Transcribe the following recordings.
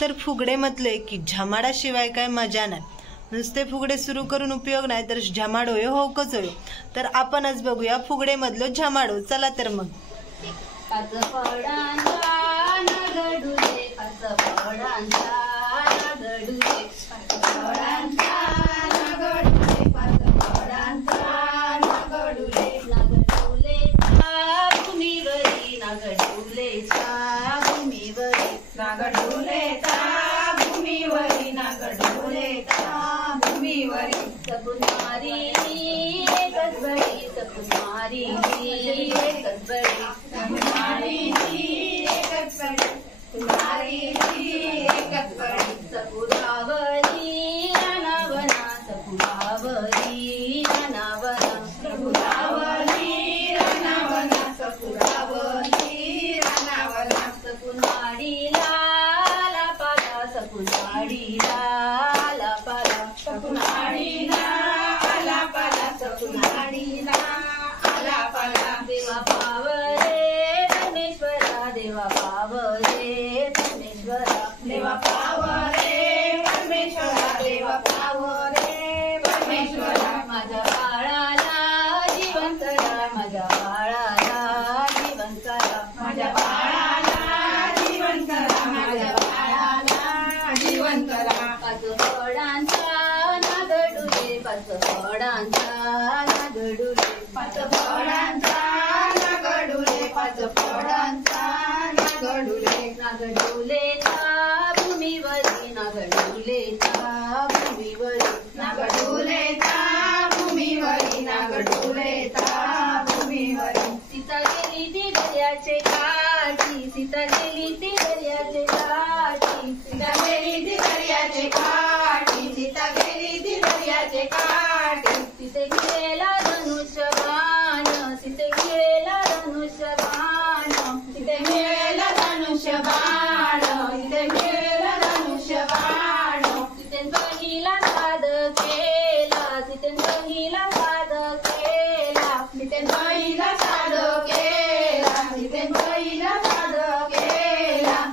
तर फुगडे म्हटले की झमाडाशिवाय काय मजा नाही. नुसते फुगडे सुरू करून उपयोग नाही तर झमाडो हो कच होयो. तर आपण आज बघूया फुगडे मधलो झमाडो. चला तर मग.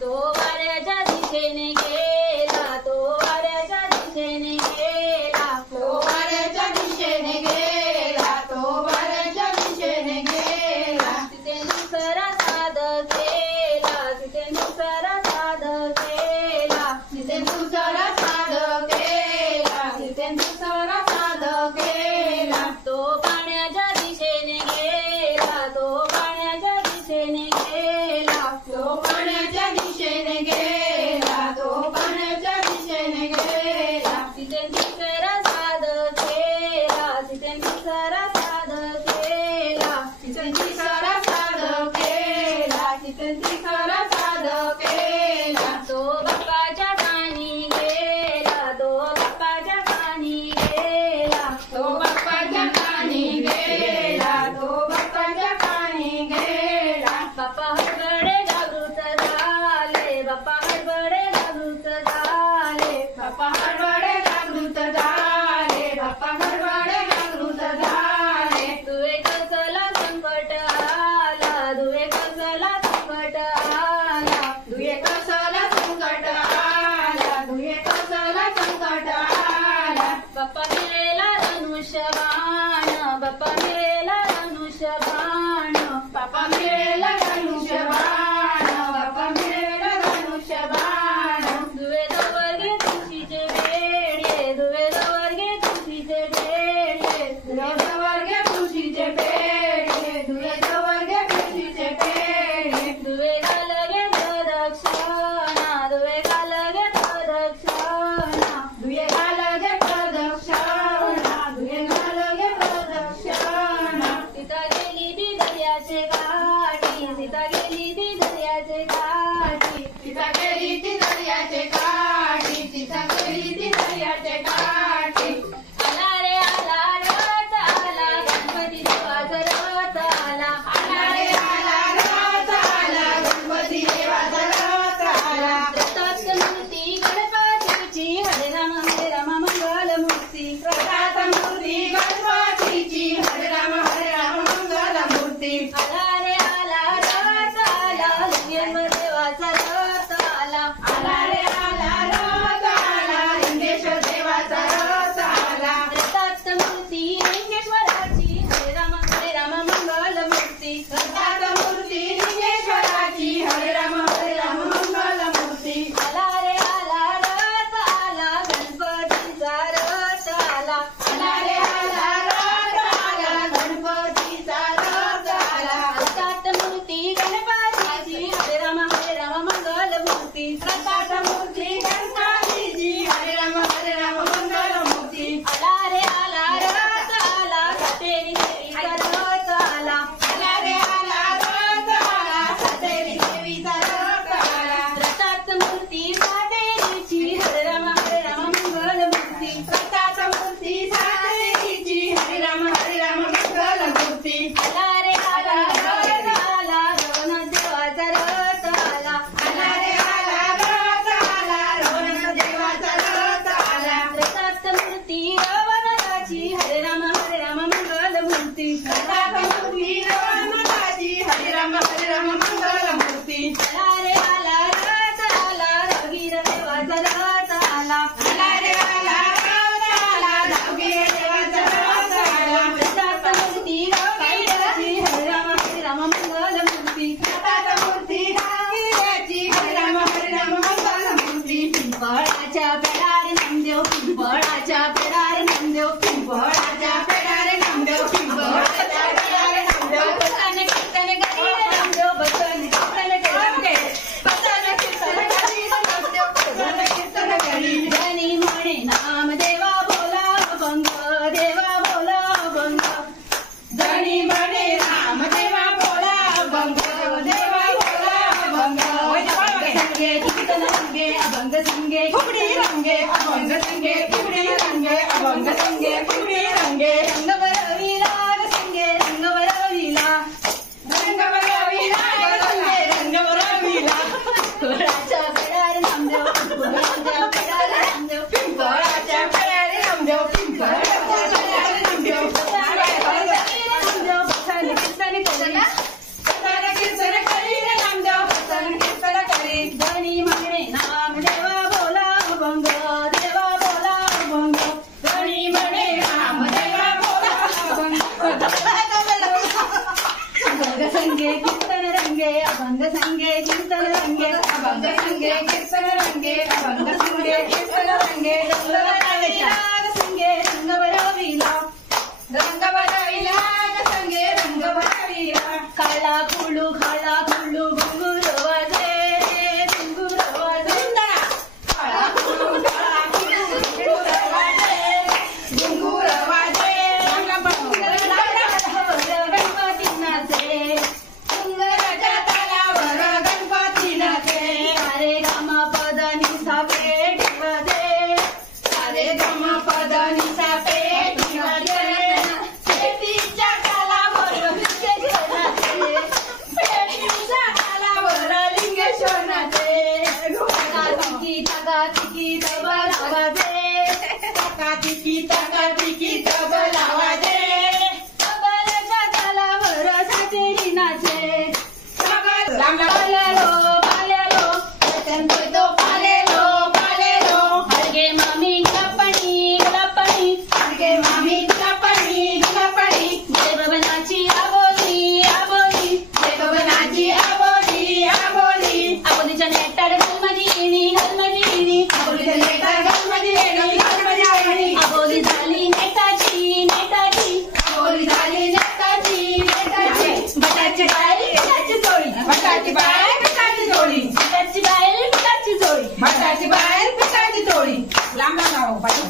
तो मूर्ती सतात मूर्ती गणपतीची हरे राम मंगल मूर्ती आला रे आला रथ आला सतेरी देवीचा रथ आला आला रे आला रथ आला सतेरी देवीचा रथ आला रथात मूर्ती सातेरीची हरे राम मंगल मूर्ती सतात मूर्ती सातेरीची हरे राम मंगल मूर्ती आला रे आला रथ आला रवण देवाचा रथ आला आला रे आला रथ आला रवण देवाचा रथ आला रथात मूर्ती रवणाची हरे राम मंगल मूर्ती रथात मूर्ती रवणाची हरे राम मंगल मूर्ती आला रे आला रथ आला रघुवीर देवाचा रथ आला आला रे आला रथ आला रघुवीर देवाचा रथ आला रथात मूर्ती रघुवीराची हरे राम मंगल मूर्ती रथात मूर्ती रघुवीराची हरे राम मंगल मूर्ती पिंपळाच्या पेडारे नामदेव पिंपळाच्या पेडारे नामदेव पिंपळाच्या पेडारे नामदेव पिंपळाच्या पेडारे नामदेव बसने कीर्तन करी रे नामदेव बसने कीर्तन करी नामदेव बसने कीर्तन करी धनी म्हणे नामदेवा बोला अभंग देवा बोला अभंग धनी म्हणे नामदेवा बोला अभंग देवा बोला अभंग संगे कीर्तन रंगे अभंग संगे फुगडी रंगे अभंग संगे फुगडी रंगे अभंग संगे फुगडी रंगे रंगवरविला संगे रंगवरविला रंगवरविला संगे रंगवरविला पिंपळाच्या पेडारे नामदेव पिंपळाच्या पेडारे नामदेव पिंपळाच्या पेडारे नामदेव पिंपळाच्या पेडारे नामदेव बसने कीर्तन करी बसने कीर्तन करी रे नामदेव बसने कीर्तन करी धनी म्हणे नामदेवा बोला अभंग देवा बोला अभंग धनी म्हणे नामदेवा बोला अभंग अभंग संगे कीर्तन रंगे अभंग संगे कीर्तन रंगे अभंग संगे कीर्तन रंगे अभंग संगे कीर्तन रंगे रंगवरविला संगे रंगवरविला रंगवरविला संगे रंगवरविला काला कुळू घुंगूर वाजे घुंगूर वाजे काला कुळू घुंगूर वाजे घुंगूर वाजे गणपती नाचे डोंगराच्या तलावर गणपती नाचे सारे गम पद निसा पेट वाजे सारे गम पद निसा पेट वाजे पेटीच्या तालावर लिंगेश्वर नाचे पेटीच्या तालावर लिंगेश्वर नाचे तगा तिकी तबला वाजे तगा तिकी तबला वाजे तबल्याच्या तालावर सातेरी नाचे पालेलो पालेलो तो पालेलो पालेलो हरगे मामी लपणी लपणी हरगे मामी लपणी लपणी देवबनाची आबोली आबोली देवबनाची आबोली आबोली आबोलीच्या नेटार गलमजीनी गलमजीनी आबोलीच्या नेटार गलमजीनी गलमजीनी आबोली झाली नेटाची नेटाची आबोली झाली नेटाची नेटाची बटाची बाई पिठाची जोडी बटाची बाई पिठाची जोडी बटाची बाई पिठाची जोडी बटाची बाई पिठाची जोडी लांब लांब बाई